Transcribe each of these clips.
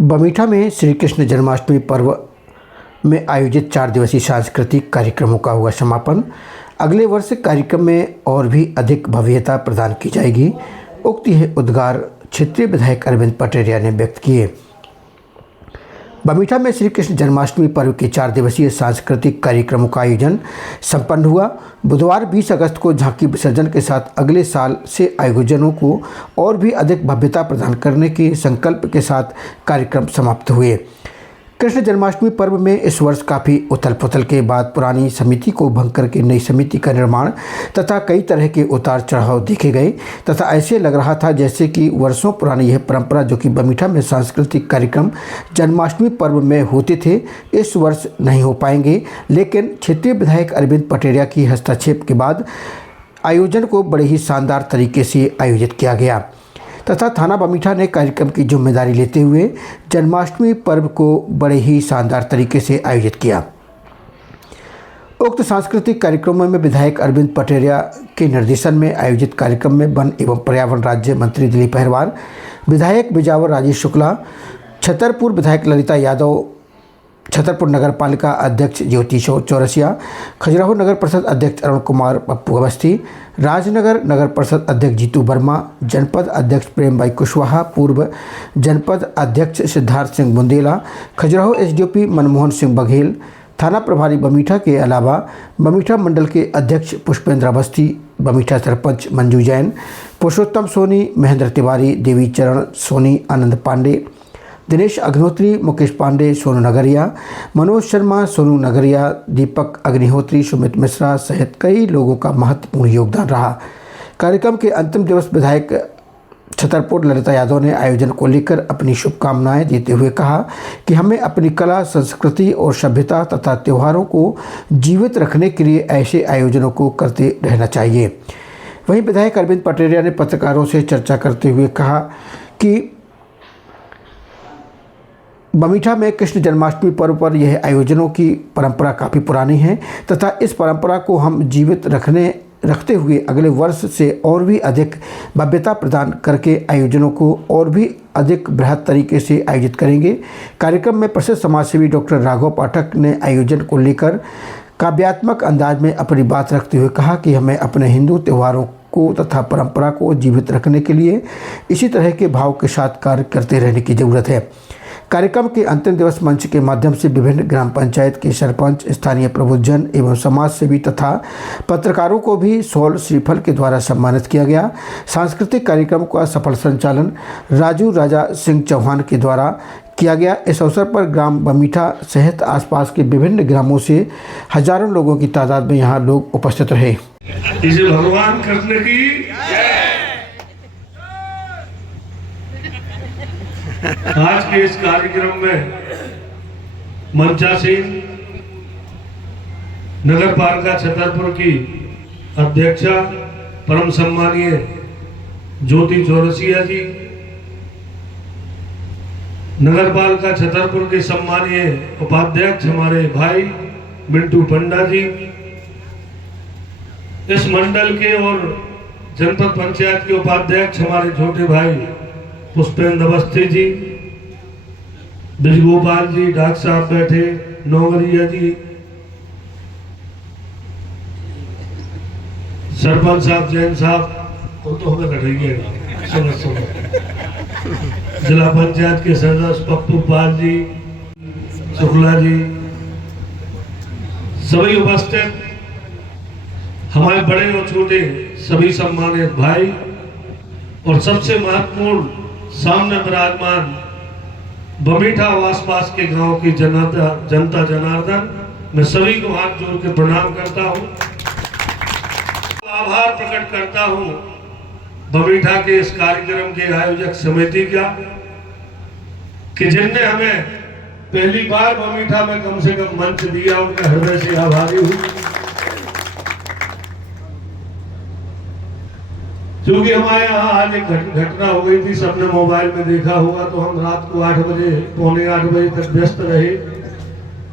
बमीठा में श्री कृष्ण जन्माष्टमी पर्व में आयोजित 4 दिवसीय सांस्कृतिक कार्यक्रमों का हुआ समापन। अगले वर्ष कार्यक्रम में और भी अधिक भव्यता प्रदान की जाएगी। उक्त यह उद्गार क्षेत्रीय विधायक अरविंद पटेरिया ने व्यक्त किए। बमीठा में श्री कृष्ण जन्माष्टमी पर्व के 4 दिवसीय सांस्कृतिक कार्यक्रमों का आयोजन संपन्न हुआ। बुधवार 20 अगस्त को झांकी विसर्जन के साथ अगले साल से आयोजनों को और भी अधिक भव्यता प्रदान करने के संकल्प के साथ कार्यक्रम समाप्त हुए। कृष्ण जन्माष्टमी पर्व में इस वर्ष काफ़ी उथल पुथल के बाद पुरानी समिति को भंग करके नई समिति का निर्माण तथा कई तरह के उतार चढ़ाव देखे गए तथा ऐसे लग रहा था जैसे कि वर्षों पुरानी यह परंपरा जो कि बमीठा में सांस्कृतिक कार्यक्रम जन्माष्टमी पर्व में होते थे इस वर्ष नहीं हो पाएंगे। लेकिन क्षेत्रीय विधायक अरविंद पटेरिया की हस्तक्षेप के बाद आयोजन को बड़े ही शानदार तरीके से आयोजित किया गया तथा थाना बमीठा ने कार्यक्रम की जिम्मेदारी लेते हुए जन्माष्टमी पर्व को बड़े ही शानदार तरीके से आयोजित किया। उक्त सांस्कृतिक कार्यक्रमों में विधायक अरविंद पटेरिया के निर्देशन में आयोजित कार्यक्रम में वन एवं पर्यावरण राज्य मंत्री दिलीप अहिरवार, विधायक बिजावर राजेश शुक्ला, छतरपुर विधायक ललिता यादव, छतरपुर नगर पालिका अध्यक्ष ज्योति चौरसिया, खजुराहो नगर परिषद अध्यक्ष अरुण कुमार पप्पू अवस्थी, राजनगर नगर परिषद अध्यक्ष जीतू वर्मा, जनपद अध्यक्ष प्रेम भाई कुशवाहा, पूर्व जनपद अध्यक्ष सिद्धार्थ सिंह बुंदेला, खजुराहो एसडीओपी मनमोहन सिंह बघेल, थाना प्रभारी बमीठा के अलावा बमीठा मंडल के अध्यक्ष पुष्पेंद्र अवस्थी, बमीठा सरपंच मंजू जैन, पुरुषोत्तम सोनी, महेंद्र तिवारी, देवी चरण सोनी, आनंद पांडे, दिनेश अग्निहोत्री, मुकेश पांडे, सोनू नगरिया, मनोज शर्मा, सोनू नगरिया, दीपक अग्निहोत्री, सुमित मिश्रा सहित कई लोगों का महत्वपूर्ण योगदान रहा। कार्यक्रम के अंतिम दिवस विधायक छतरपुर ललिता यादव ने आयोजन को लेकर अपनी शुभकामनाएं देते हुए कहा कि हमें अपनी कला, संस्कृति और सभ्यता तथा त्योहारों को जीवित रखने के लिए ऐसे आयोजनों को करते रहना चाहिए। वहीं विधायक अरविंद पटेरिया ने पत्रकारों से चर्चा करते हुए कहा कि बमीठा में कृष्ण जन्माष्टमी पर्व पर यह आयोजनों की परंपरा काफ़ी पुरानी है तथा इस परंपरा को हम जीवित रखते हुए अगले वर्ष से और भी अधिक भव्यता प्रदान करके आयोजनों को और भी अधिक बृहद तरीके से आयोजित करेंगे। कार्यक्रम में प्रसिद्ध समाजसेवी डॉक्टर राघव पाठक ने आयोजन को लेकर काव्यात्मक अंदाज में अपनी बात रखते हुए कहा कि हमें अपने हिंदू त्योहारों को तथा परंपरा को जीवित रखने के लिए इसी तरह के भाव के साथ कार्य करते रहने की ज़रूरत है। कार्यक्रम के अंतिम दिवस मंच के माध्यम से विभिन्न ग्राम पंचायत के सरपंच, स्थानीय प्रबुद्धजन एवं समाज सेवी तथा पत्रकारों को भी शॉल श्रीफल के द्वारा सम्मानित किया गया। सांस्कृतिक कार्यक्रम का सफल संचालन राजू राजा सिंह चौहान के द्वारा किया गया। इस अवसर पर ग्राम बमीठा सहित आसपास के विभिन्न ग्रामों से हजारों लोगों की तादाद में यहाँ लोग उपस्थित रहे। इसे भगवान कृष्ण की आज के इस कार्यक्रम में मंचासीन नगर पालिका छतरपुर की अध्यक्षा परम सम्मानीय ज्योति चौरसिया जी, नगर पालिका छतरपुर के सम्मानीय उपाध्यक्ष हमारे भाई मिंटू पंडा जी, इस मंडल के और जनपद पंचायत के उपाध्यक्ष हमारे छोटे भाई पुष्पेंद्र अवस्थी जी, ब्रिजगोपाल जी, डॉक्टर साहब बैठे, नौगरिया जी, सरपंच साहब, जैन साहब तो हमें कटेंगे सुनो जिला पंचायत के सदस्य पप्पू पाल जी, शुक्ला जी, सभी उपस्थित हमारे बड़े और छोटे सभी सम्मानित भाई और सबसे महत्वपूर्ण सामने विराजमान बमीठा और आसपास के गांव की जनता जनार्दन, मैं सभी को हाथ जोड़ के प्रणाम करता हूं, आभार प्रकट करता हूं बमीठा के इस कार्यक्रम के आयोजक समिति का कि जिनने हमें पहली बार बमीठा में कम से कम मंच दिया, उनका हृदय से आभारी हूं। क्योंकि हमारे यहाँ आज एक घटना हो गई थी, सबने मोबाइल में देखा होगा, तो हम रात को 8 बजे पौने 8 बजे तक व्यस्त रहे।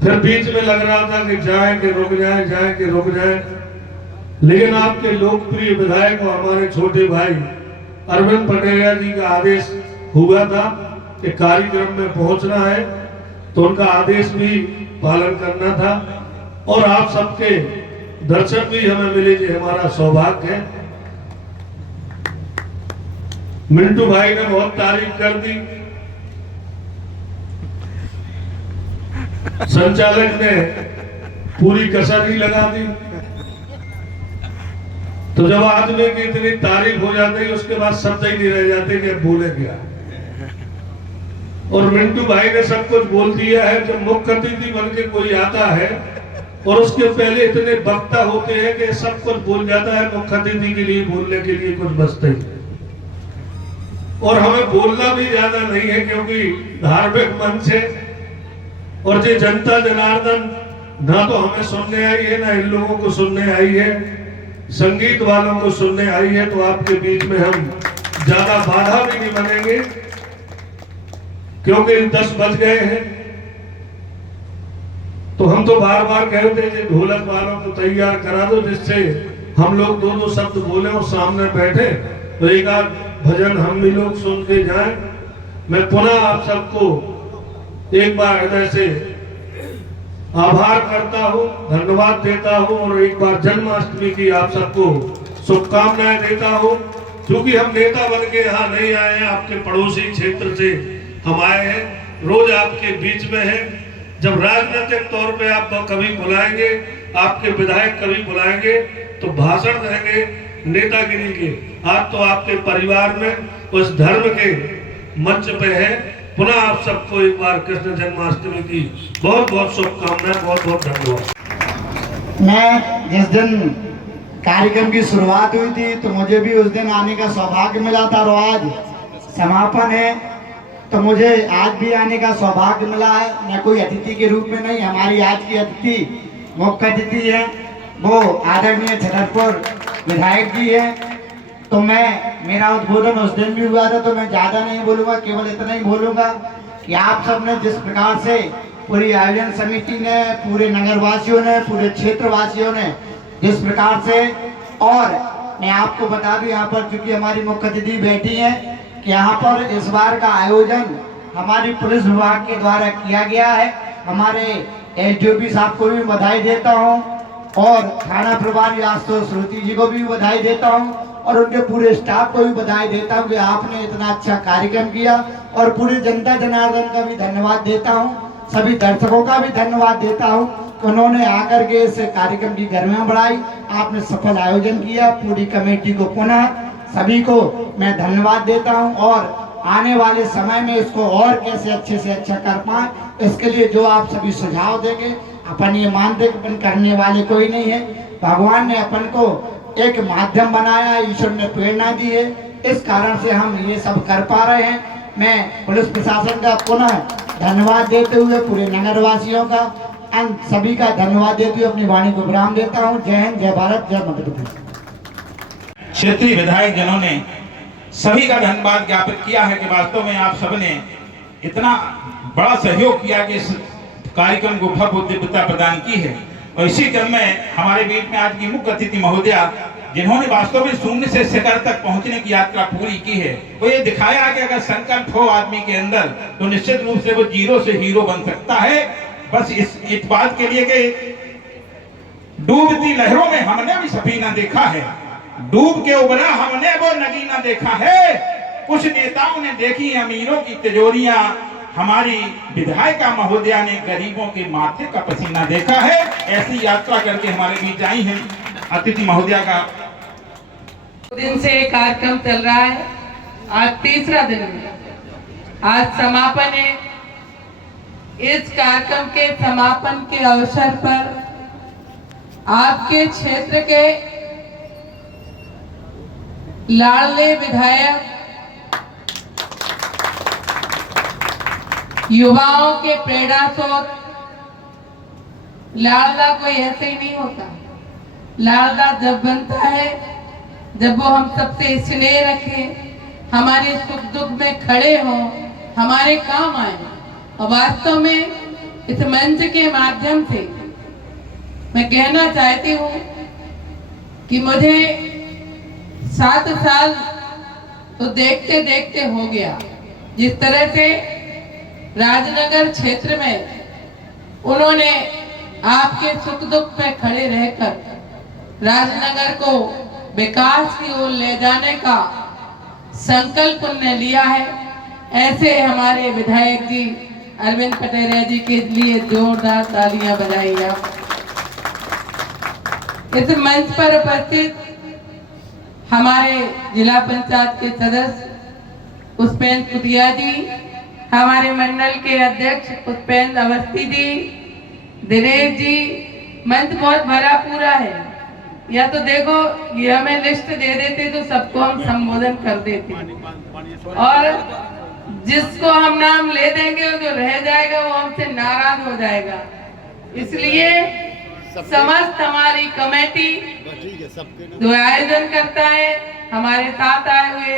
फिर बीच में लग रहा था कि जाए कि रुक जाए, जाए कि रुक जाए, लेकिन आपके लोकप्रिय विधायक और हमारे छोटे भाई अरविंद पटेरिया जी का आदेश हुआ था एक कार्यक्रम में पहुंचना है, तो उनका आदेश भी पालन करना था और आप सबके दर्शन भी हमें मिले, ये हमारा सौभाग्य है। मिंटू भाई ने बहुत तारीफ कर दी, संचालक ने पूरी कसर ही लगा दी। तो जब आदमी की इतनी तारीफ हो जाती है उसके बाद शब्द ही नहीं रह जाते कि अब बोले क्या। और मिंटू भाई ने सब कुछ बोल दिया है। जब मुख्य अतिथि बन के कोई आता है और उसके पहले इतने वक्ता होते हैं कि सब कुछ बोल जाता है, मुख्य अतिथि के लिए बोलने के लिए कुछ बचता ही। और हमें बोलना भी ज्यादा नहीं है क्योंकि धार्मिक मंच है और जो जनता जनार्दन ना तो हमें सुनने आई है ना इन लोगों को सुनने आई है, संगीत वालों को सुनने आई है। तो आपके बीच में हम ज्यादा बाधा भी नहीं बनेंगे क्योंकि 10 बज गए हैं। तो हम तो बार बार कहते हैं ढोलक वालों को तैयार करा दो जिससे हम लोग दो शब्द बोले और सामने बैठे तो एक आध भजन हम भी लोग सुन के जाएं। मैं पुनः आप सबको एक बार हृदय से आभार करता हूँ, धन्यवाद देता हूँ और एक बार जन्माष्टमी की आप सबको शुभकामनाएं देता हूँ। क्योंकि हम नेता बन के यहाँ नहीं आए हैं, आपके पड़ोसी क्षेत्र से हम आए हैं, रोज आपके बीच में हैं। जब राजनीतिक तौर पे आप कभी बुलाएंगे, आपके विधायक कभी बुलाएंगे तो भाषण देंगे नेतागिरी के। आज तो आपके परिवार में उस धर्म के मंच पे है। पुनः आप सबको एक बार कृष्ण जन्माष्टमी की बहुत बहुत शुभकामनाएं, बहुत बहुत धन्यवाद। मैं जिस दिन कार्यक्रम की शुरुआत हुई थी तो मुझे भी उस दिन आने का सौभाग्य मिला था और आज समापन है तो मुझे आज भी आने का सौभाग्य मिला है। मैं कोई अतिथि के रूप में नहीं, हमारी आज की अतिथि मुख्य अतिथि है वो आदरणीय छतरपुर विधायक जी है। तो मेरा उद्बोधन उस दिन भी हुआ था तो मैं ज़्यादा नहीं बोलूँगा, केवल इतना ही बोलूँगा कि आप सब ने जिस प्रकार से पूरी आयोजन समिति ने, पूरे नगरवासियों ने, पूरे क्षेत्रवासियों ने जिस प्रकार से, और मैं आपको बता दूं यहाँ पर चूंकि हमारी मुख्य अतिथि बैठी हैं कि यहाँ पर इस बार का आयोजन हमारी पुलिस विभाग के द्वारा किया गया है। हमारे एसडीओपी साहब को भी बधाई देता हूँ और थाना प्रभारी आशुतोष श्रुति जी को भी बधाई देता हूँ और उनके पूरे स्टाफ को भी बधाई देता हूँ कि आपने इतना अच्छा कार्यक्रम किया। और पूरी जनता जनार्दन का भी धन्यवाद देता हूँ, सभी दर्शकों का भी धन्यवाद देता हूँ कि उन्होंने आकर के इस कार्यक्रम की गरिमा बढ़ाई। आपने सफल आयोजन किया। पूरी कमेटी को पुनः सभी को मैं धन्यवाद देता हूँ और आने वाले समय में इसको और कैसे अच्छे से अच्छा कर पाए इसके लिए जो आप सभी सुझाव देंगे। अपन ये मानते कि अपन करने वाले कोई नहीं है, भगवान ने अपन को एक माध्यम बनाया, ईश्वर ने प्रेरणा दी है, इस कारण से हम ये सब कर पा रहे हैं। मैं पुलिस प्रशासन का पुनः धन्यवाद देते हुए पूरे नगरवासियों का सभी का धन्यवाद देते हुए अपनी वाणी को विराम देता हूँ। जय हिंद, जय भारत, जय मध्य प्रदेश। क्षेत्रीय विधायक जनों ने सभी का धन्यवाद ज्ञापित किया है कि वास्तव में आप सबने इतना बड़ा सहयोग किया कि इस कार्यक्रम को भव्य दिव्यता प्रदान की है। और इसी क्रम में हमारे बीच में आज की मुख्य अतिथि महोदया जिन्होंने वास्तव में शून्य से शिखर तक पहुंचने की यात्रा पूरी की है, वो ये दिखाया कि अगर संकल्प हो आदमी के अंदर तो निश्चित रूप से वो जीरो से हीरो बन सकता है। बस इस बात के लिए कि डूबती लहरों में हमने भी सफीना देखा है, डूब के उबरा हमने वो नगीना देखा है। कुछ नेताओं ने देखी अमीरों की तिजोरियां, हमारी विधायिका महोदया ने गरीबों के माथे का पसीना देखा है। ऐसी यात्रा करके हमारे बीच आई हैं अतिथि महोदया का दिन से कार्यक्रम चल रहा है, आज तीसरा दिन है, आज समापन है। इस कार्यक्रम के समापन के अवसर पर आपके क्षेत्र के लाडले विधायक, युवाओं के प्रेरणा स्रोत, लाडला कोई ऐसे ही नहीं होता। लाडला जब बनता है जब वो हम सबसे स्नेह रखे, हमारे सुख दुख में खड़े हों, हमारे काम आए। और वास्तव में इस मंच के माध्यम से मैं कहना चाहती हूँ कि मुझे 7 साल तो देखते देखते हो गया, जिस तरह से राजनगर क्षेत्र में उन्होंने आपके सुख दुख में खड़े रहकर राजनगर को विकास की ओर ले जाने का संकल्प उन्होंने लिया है, ऐसे हमारे विधायक जी अरविंद पटेरिया जी के लिए जोरदार तालियां बजाइए आप। इस मंच पर उपस्थित हमारे जिला पंचायत के सदस्य पुष्पेंद्र कुटिया जी, हमारे मंडल के अध्यक्ष पुष्पेंद्र अवस्थी जी, दिनेश जी, मंच बहुत भरा पूरा है। या तो देखो ये हमें लिस्ट दे देते तो सबको हम संबोधन कर देते, और जिसको हम नाम ले देंगे वो जो रह जाएगा वो हमसे नाराज हो जाएगा। इसलिए समस्त हमारी कमेटी जो आयोजन करता है, हमारे साथ आए हुए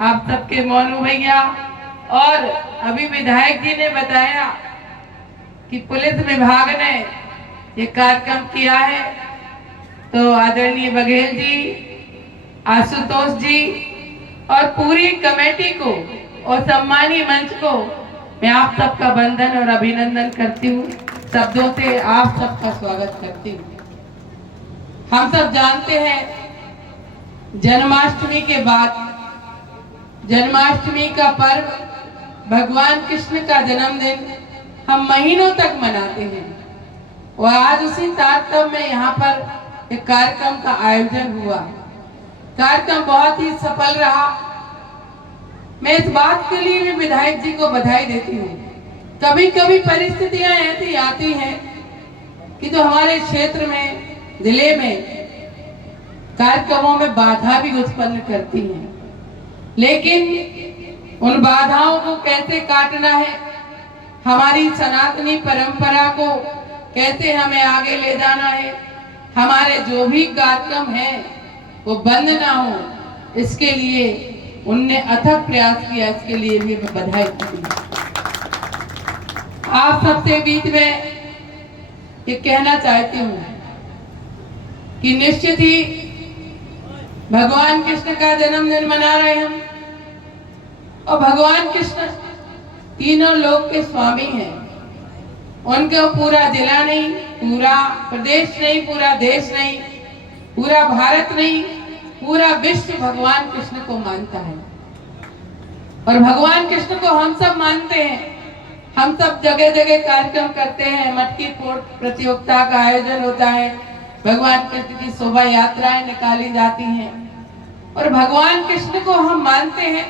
आप सबके मोनू भैया, और अभी विधायक जी ने बताया कि पुलिस विभाग ने ये कार्यक्रम किया है, तो आदरणीय बघेल जी, आशुतोष जी और पूरी कमेटी को और सम्मानीय मंच को मैं आप सबका वंदन और अभिनंदन करती हूँ, शब्दों से आप सबका स्वागत करती हूँ। हम सब जानते हैं जन्माष्टमी के बाद जन्माष्टमी का पर्व, भगवान कृष्ण का जन्मदिन हम महीनों तक मनाते हैं, और आज उसी तारतम्य में यहाँ पर एक कार्यक्रम का आयोजन हुआ। कार्यक्रम बहुत ही सफल रहा। मैं इस बात के लिए भी विधायक जी को बधाई देती हूँ। कभी कभी परिस्थितियां ऐसी आती हैं कि जो हमारे क्षेत्र में, जिले में कार्यक्रमों में बाधा भी उत्पन्न करती हैं, लेकिन उन बाधाओं को कैसे काटना है, हमारी सनातनी परंपरा को कैसे हमें आगे ले जाना है, हमारे जो भी कार्यक्रम हैं वो बंद ना हो, इसके लिए उनने अथक प्रयास किया। इसके लिए भी मैं बधाई देती हूँ। आप सबसे बीच में ये कहना चाहती हूँ कि निश्चित ही भगवान कृष्ण का जन्मदिन मना रहे हैं हम, और भगवान कृष्ण तीनों लोक के स्वामी हैं। उनको पूरा जिला नहीं, पूरा प्रदेश नहीं, पूरा देश नहीं, पूरा भारत नहीं, पूरा विश्व भगवान कृष्ण को मानता है, और भगवान कृष्ण को हम सब मानते हैं। हम सब जगह जगह कार्यक्रम करते हैं, मटकी फोड़ प्रतियोगिता का आयोजन होता है, भगवान कृष्ण की शोभा यात्राएं निकाली जाती हैं, और भगवान कृष्ण को हम मानते हैं।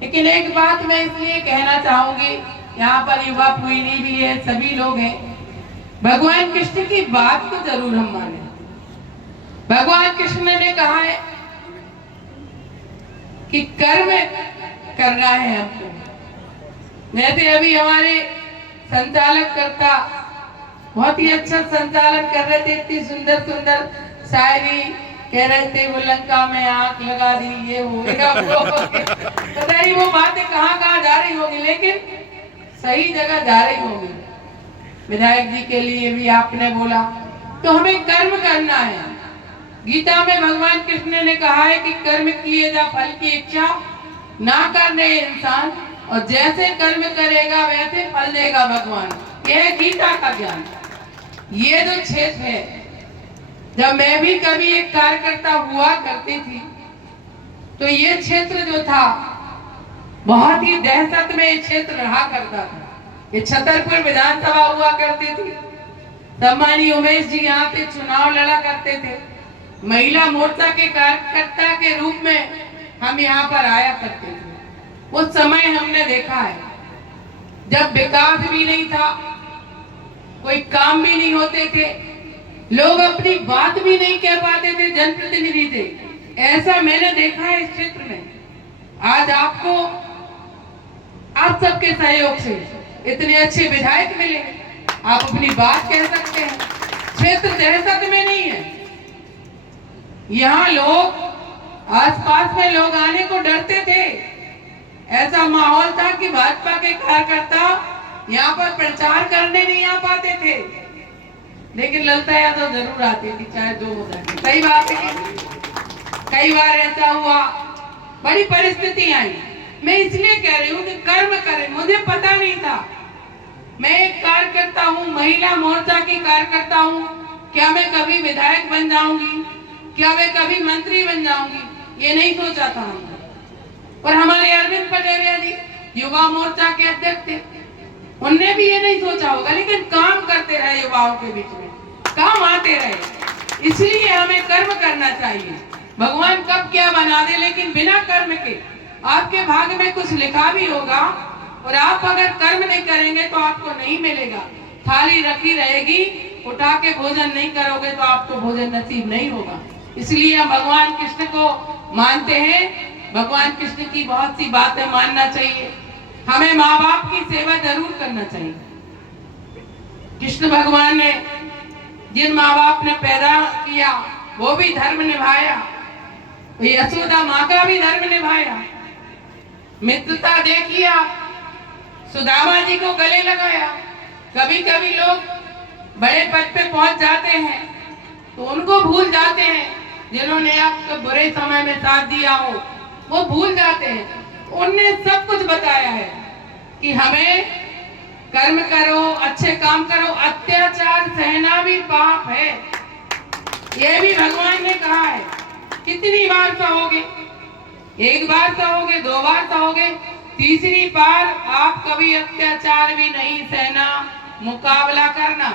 लेकिन एक बात मैं इसलिए कहना चाहूंगी, यहाँ पर युवा पीढ़ी भी है, सभी लोग हैं, भगवान कृष्ण की बात को जरूर हम माने। भगवान कृष्ण ने कहा है कि कर्म करना है हमको। जैसे अभी हमारे संचालक करता बहुत ही अच्छा संचालन कर रहे थे, इतनी सुंदर सुंदर शायरी कह रहे थे, वो लंका में आंख लगा दी, ये होगा वो पता नहीं वो बातें कहाँ कहाँ जा रही होगी, लेकिन सही जगह जा रही होगी। विधायक जी के लिए भी आपने बोला, तो हमें कर्म करना है। गीता में भगवान कृष्ण ने कहा है कि कर्म किए जा फल की इच्छा ना करने इंसान, और जैसे कर्म करेगा वैसे फल देगा भगवान। यह है गीता का ज्ञान। ये जो क्षेत्र है, जब मैं भी कभी एक कार्यकर्ता हुआ करती थी, तो ये क्षेत्र जो था बहुत ही दहशत में ये क्षेत्र रहा करता था। ये छतरपुर विधानसभा हुआ करती थी, सम्मानीय उमेश जी यहाँ पे चुनाव लड़ा करते थे, महिला मोर्चा के कार्यकर्ता के रूप में हम यहाँ पर आया करते थे। उस समय हमने देखा है जब विकास भी नहीं था, कोई काम भी नहीं होते थे, लोग अपनी बात भी नहीं कह पाते थे, जनप्रतिनिधि थे। ऐसा मैंने देखा है इस क्षेत्र में। आज आपको आप सबके सहयोग से इतने अच्छे विधायक मिले, आप अपनी बात कह सकते हैं। क्षेत्र दहशत में नहीं है, यहाँ लोग आसपास में लोग आने को डरते थे। ऐसा माहौल था कि भाजपा के कार्यकर्ता यहाँ पर प्रचार करने नहीं आ पाते थे, लेकिन ललिता यादव जरूर आती थी, चाहे जो हो जाए। सही बात है कि कई बार ऐसा हुआ, बड़ी परिस्थिति आई, मैं इसलिए कह रही हूँ कि कर्म करें। मुझे पता नहीं था, मैं एक कार्यकर्ता हूँ, महिला मोर्चा की कार्यकर्ता हूँ, क्या मैं कभी विधायक बन जाऊंगी, क्या मैं कभी मंत्री बन जाऊंगी, ये नहीं सोचा था हमने। और हमारे अरविंद पटेरिया जी युवा मोर्चा के अध्यक्ष थे, उनने भी ये नहीं सोचा होगा, लेकिन काम करते रहे, युवाओं के बीच में काम आते रहे। इसलिए हमें कर्म करना चाहिए। भगवान कब क्या बना दे, लेकिन बिना कर्म के आपके भाग्य में कुछ लिखा भी होगा, और आप अगर कर्म नहीं करेंगे तो आपको नहीं मिलेगा। थाली रखी रहेगी, उठा के भोजन नहीं करोगे तो आपको भोजन नसीब नहीं होगा। इसलिए हम भगवान कृष्ण को मानते हैं, भगवान कृष्ण की बहुत सी बातें मानना चाहिए। हमें माँ बाप की सेवा जरूर करना चाहिए। कृष्ण भगवान ने जिन माँ बाप ने पैदा किया वो भी धर्म निभाया, यशोदा माँ का भी धर्म निभाया, मित्रता देखी आप, सुदामा जी को गले लगाया। कभी कभी लोग बड़े पद पे पहुंच जाते हैं तो उनको भूल जाते हैं, जिन्होंने आपको बुरे समय में साथ दिया हो वो भूल जाते हैं। उनने सब कुछ बताया है कि हमें कर्म करो, अच्छे काम करो, अत्याचार सहना भी पाप है, ये भी भगवान ने कहा है। कितनी बार सहोगे? एक बार सहोगे, दो बार सहोगे, तीसरी बार आप कभी अत्याचार भी नहीं सहना, मुकाबला करना।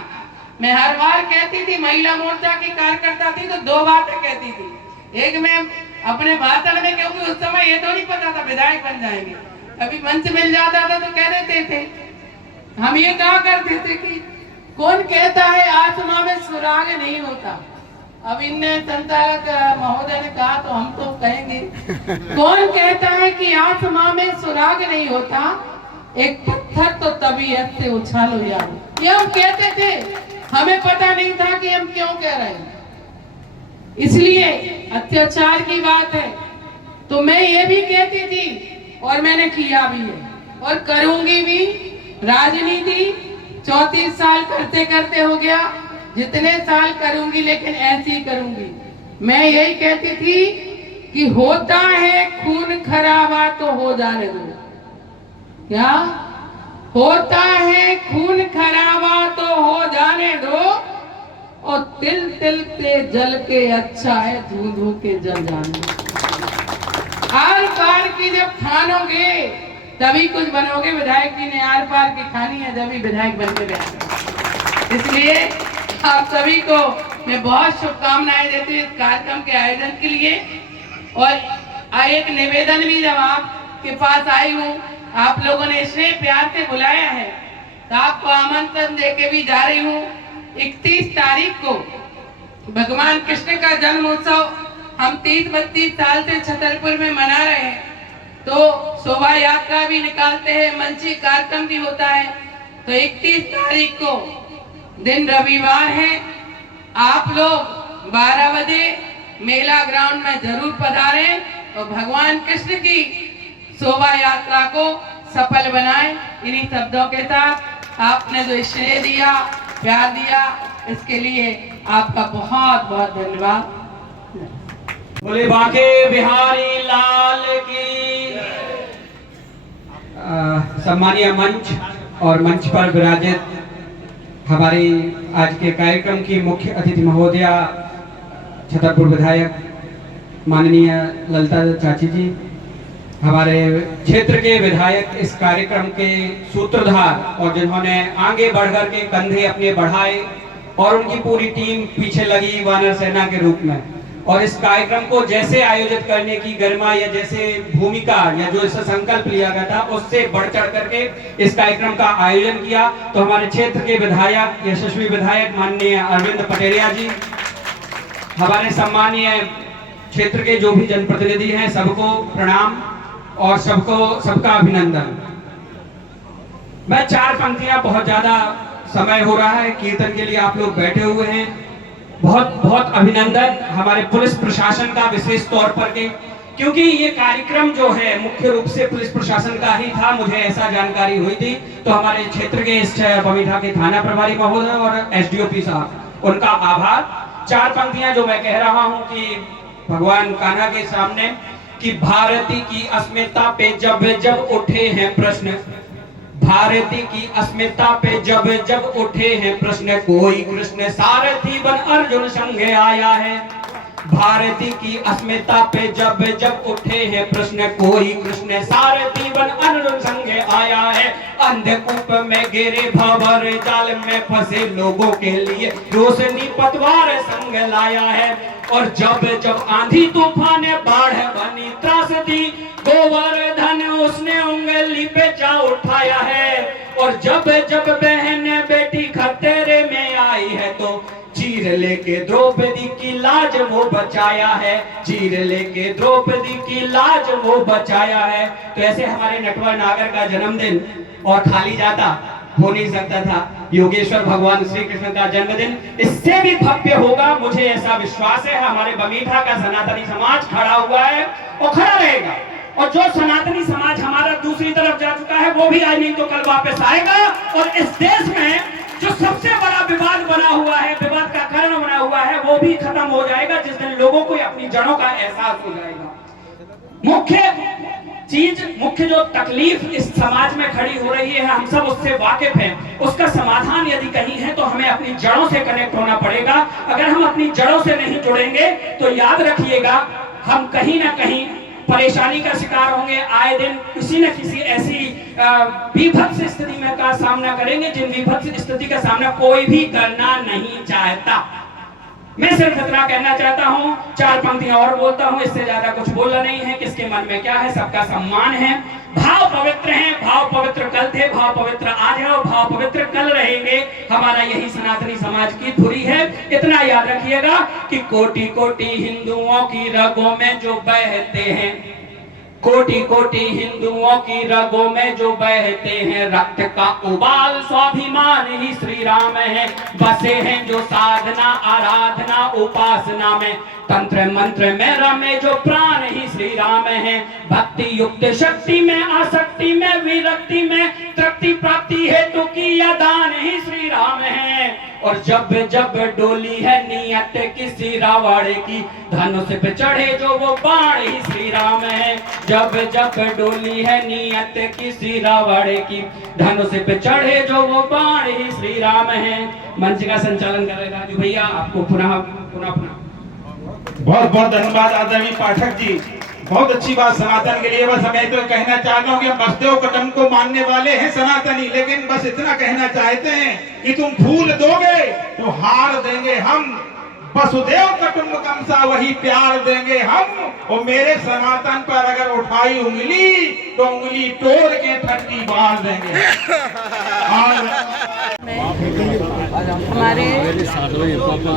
मैं हर बार कहती थी, महिला मोर्चा की कार्यकर्ता थी तो दो बातें कहती थी। एक मैं अपने भाषण में, क्योंकि उस समय ये तो नहीं पता था विधायक बन जाएंगे, कभी मंच मिल जाता था तो कह देते थे, हम ये कहा करते थे कि कौन कहता है आत्मा में सुराग नहीं होता। अब इनने संचालक महोदय ने कहा तो हम तो कहेंगे, कौन कहता है कि आत्मा में सुराग नहीं होता, एक पत्थर तो तबीयत से उछालो यार। ये हम कहते थे, हमें पता नहीं था कि हम क्यों कह रहे हैं। इसलिए अत्याचार की बात है तो मैं ये भी कहती थी और मैंने किया भी है और करूंगी भी। राजनीति 34 साल करते करते हो गया, जितने साल करूंगी लेकिन ऐसी ही करूंगी। मैं यही कहती थी कि होता है खून खराबा तो हो जाने दो। क्या होता है? खून खराबा तो हो जाने दो, और तिल तिल के जल के अच्छा है धू धू के जल जाने दो। आर पार की जब ठानोगे तभी कुछ बनोगे। विधायक जी ने आर पार की ठानी है, जब ही विधायक बन के गए। इसलिए आप सभी को मैं बहुत शुभकामनाएं देती हूँ इस कार्यक्रम के आयोजन के लिए। और एक निवेदन भी जब आपके पास आई हूँ, आप लोगों ने स्नेह प्यार से बुलाया है तो आपको आमंत्रण देके भी जा रही हूँ। 31 तारीख को भगवान कृष्ण का जन्म उत्सव हम 30-32 साल से छतरपुर में मना रहे हैं, तो शोभा यात्रा भी निकालते हैं, मंची कार्यक्रम भी होता है। तो 31 तारीख को दिन रविवार है, आप लोग 12 बजे मेला ग्राउंड में जरूर पधारें और भगवान कृष्ण की शोभा यात्रा को सफल बनाएं। इन्हीं शब्दों के साथ आपने जो स्नेह दिया, प्यार दिया, इसके लिए आपका बहुत बहुत धन्यवाद। बोले बांके बिहारी लाल की। सम्मानीय मंच और मंच पर विराजित हमारी आज के कार्यक्रम की मुख्य अतिथि महोदया छतरपुर विधायक माननीय ललिता चाची जी, हमारे क्षेत्र के विधायक, इस कार्यक्रम के सूत्रधार और जिन्होंने आगे बढ़कर के कंधे अपने बढ़ाए और उनकी पूरी टीम पीछे लगी वानर सेना के रूप में, और इस कार्यक्रम को जैसे आयोजित करने की गरिमा या जैसे भूमिका या जो इसका संकल्प लिया गया था उससे बढ़ चढ़ करके इस कार्यक्रम का आयोजन किया। तो हमारे क्षेत्र के विधायक, यशस्वी विधायक माननीय अरविंद पटेरिया जी, हमारे सम्मानीय क्षेत्र के जो भी जनप्रतिनिधि हैं, सबको प्रणाम और सबका अभिनंदन। मैं 4 पंक्तियां, बहुत ज्यादा समय हो रहा है, कीर्तन के लिए आप लोग बैठे हुए हैं, बहुत बहुत अभिनंदन हमारे पुलिस प्रशासन का विशेष तौर पर के, क्योंकि ये कार्यक्रम जो है मुख्य रूप से पुलिस प्रशासन का ही था, मुझे ऐसा जानकारी हुई थी। तो हमारे क्षेत्र के इस बमीठा के थाना प्रभारी महोदय और एसडीओपी साहब, उनका आभार। 4 पंक्तियां जो मैं कह रहा हूं कि भगवान कान्हा के सामने कि भारती की अस्मिता पे जब जब उठे हैं प्रश्न, भारती की अस्मिता पे जब जब उठे हैं प्रश्न, कोई कृष्ण सारथी बन अर्जुन संग आया है। भारती की अस्मिता पे जब जब उठे हैं प्रश्न, कोई कृष्ण सारथी बन अर्जुन संग आया है। अंधकूप में गिरे भंवर जाल में फंसे लोगों के लिए रोशनी पतवार संग लाया है। और जब जब आंधी तूफान बाढ़ बनी त्रासदी, गोवर्धन उसने उंगली पे जा उठाया है। और जब जब बहन बेटी खतरे में आई है तो चीर लेके द्रौपदी की लाज वो बचाया है, चीर लेके द्रौपदी की लाज वो बचाया है। तो ऐसे हमारे नटवर नागर का जन्मदिन और खाली जाता हो नहीं सकता था। योगेश्वर भगवान श्री कृष्ण का जन्मदिन इससे भी भव्य होगा, मुझे ऐसा विश्वास है। हमारे बमीठा का सनातनी समाज खड़ा हुआ है और खड़ा रहेगा। और जो सनातनी समाज हमारा दूसरी तरफ जा चुका है वो भी आज नहीं तो कल वापस आएगा। और इस देश में जो सबसे बड़ा विवाद बना हुआ है, विवाद का कारण बना हुआ है, वो भी खत्म हो जाएगा जिस दिन लोगों को अपनी जड़ों का एहसास हो जाएगा। मुख्य जो तकलीफ इस समाज में खड़ी हो रही है, हम सब उससे वाकिफ हैं। उसका समाधान यदि कहीं है तो हमें अपनी जड़ों से कनेक्ट होना पड़ेगा। अगर हम अपनी जड़ों से नहीं जुड़ेंगे तो याद रखिएगा हम कहीं ना कहीं परेशानी का शिकार होंगे। आए दिन किसी न किसी ऐसी विभत्स स्थिति में का सामना करेंगे जिन विभत्स स्थिति का सामना कोई भी करना नहीं चाहता। मैं सिर्फ इतना कहना चाहता हूँ, 4 पंक्तियां और बोलता हूँ, इससे ज्यादा कुछ बोलना नहीं है। किसके मन में क्या है, सबका सम्मान है। भाव पवित्र हैं, भाव पवित्र कल थे, भाव पवित्र आज है और भाव पवित्र कल रहेंगे। हमारा यही सनातनी समाज की धुरी है। इतना याद रखिएगा कि कोटि कोटि हिंदुओं की रगों में जो बहते हैं, कोटि कोटि हिंदुओं की रगों में जो बहते हैं, रक्त का उबाल स्वाभिमान ही श्री राम है। बसे हैं जो साधना आराधना उपासना में, तंत्र मंत्र में रमे जो प्राण ही श्री राम है। भक्ति युक्त शक्ति में आसक्ति में विरक्ति में तृप्ति प्राप्ति हेतु की या दान ही श्री राम है। और जब जब डोली है नियत किसी रावण की, धनुष पे चढ़े जो वो बाण ही श्री राम है। जब जब डोली है नियत किसी रावण की, धनुष पे चढ़े जो वो बाण ही श्री राम है। मंच का संचालन कर रहे राजू भैया, आपको पुनः बहुत बहुत धन्यवाद आदरणीय पाठक जी। बहुत अच्छी बात सनातन के लिए। बस मैं तो कहना चाहता हूँ कि वसुदेव कदम को मानने वाले हैं सनातनी, लेकिन बस इतना कहना चाहते हैं कि तुम फूल दोगे तो हार देंगे हम, वसुदेव कुटुंबकम सा वही प्यार देंगे हम। और मेरे सनातन पर अगर उठाई उंगली तो उंगली तोड़ के ठंडी बांध देंगे। हमारे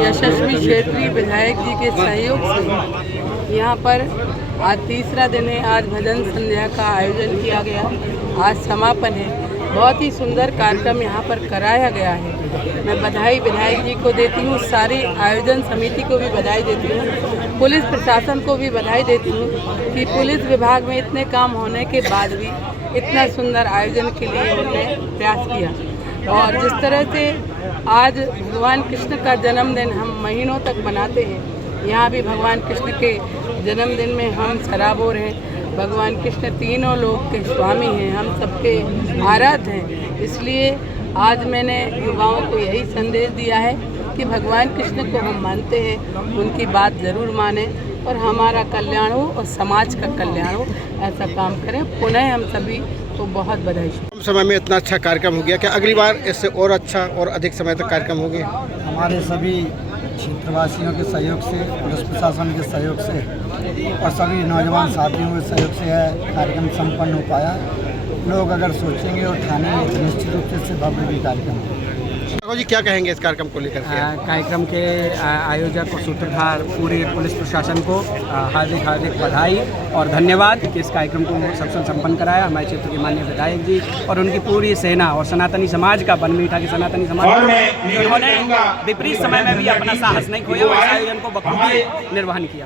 यशस्वी क्षेत्रीय विधायक जी के सहयोग से यहाँ पर आज तीसरा दिन है। आज भजन संध्या का आयोजन किया गया, आज समापन है। बहुत ही सुंदर कार्यक्रम यहाँ पर कराया गया है। मैं बधाई विधायक जी को देती हूँ, सारी आयोजन समिति को भी बधाई देती हूँ, पुलिस प्रशासन को भी बधाई देती हूँ कि पुलिस विभाग में इतने काम होने के बाद भी इतना सुंदर आयोजन के लिए उन्होंने प्रयास किया। और जिस तरह से आज भगवान कृष्ण का जन्मदिन हम महीनों तक मनाते हैं, यहाँ भी भगवान कृष्ण के जन्मदिन में हम सराबोर हैं। भगवान कृष्ण तीनों लोक के स्वामी हैं, हम सबके आराध्य हैं। इसलिए आज मैंने युवाओं को यही संदेश दिया है कि भगवान कृष्ण को हम मानते हैं, उनकी बात ज़रूर मानें और हमारा कल्याण हो और समाज का कल्याण हो, ऐसा काम करें। पुनः हम सभी को बहुत बधाई। कम समय में इतना अच्छा कार्यक्रम हो गया, क्या अगली बार इससे और अच्छा और अधिक समय तक कार्यक्रम होंगे? हमारे सभी क्षेत्रवासियों के सहयोग से, पुलिस प्रशासन के सहयोग से और सभी नौजवान साथियों के सहयोग से यह कार्यक्रम संपन्न हो पाया। लोग अगर सोचेंगे और ठानेंगे तो निश्चित रूप से इससे भव्य भी कार्यक्रम होगा। जी क्या कहेंगे इस कार्यक्रम को लेकर के? कार्यक्रम के आयोजक और सूत्रधार पूरे पुलिस प्रशासन को हार्दिक हार्दिक बधाई और धन्यवाद कि इस कार्यक्रम को सफल संपन्न कराया। हमारे क्षेत्र के माननीय विधायक जी और उनकी पूरी सेना और सनातनी समाज का, बनीठा की सनातनी समाज, उन्होंने विपरीत समय में भी अपना साहस नहीं खोया और आयोजन को बखूबी निर्वहन किया।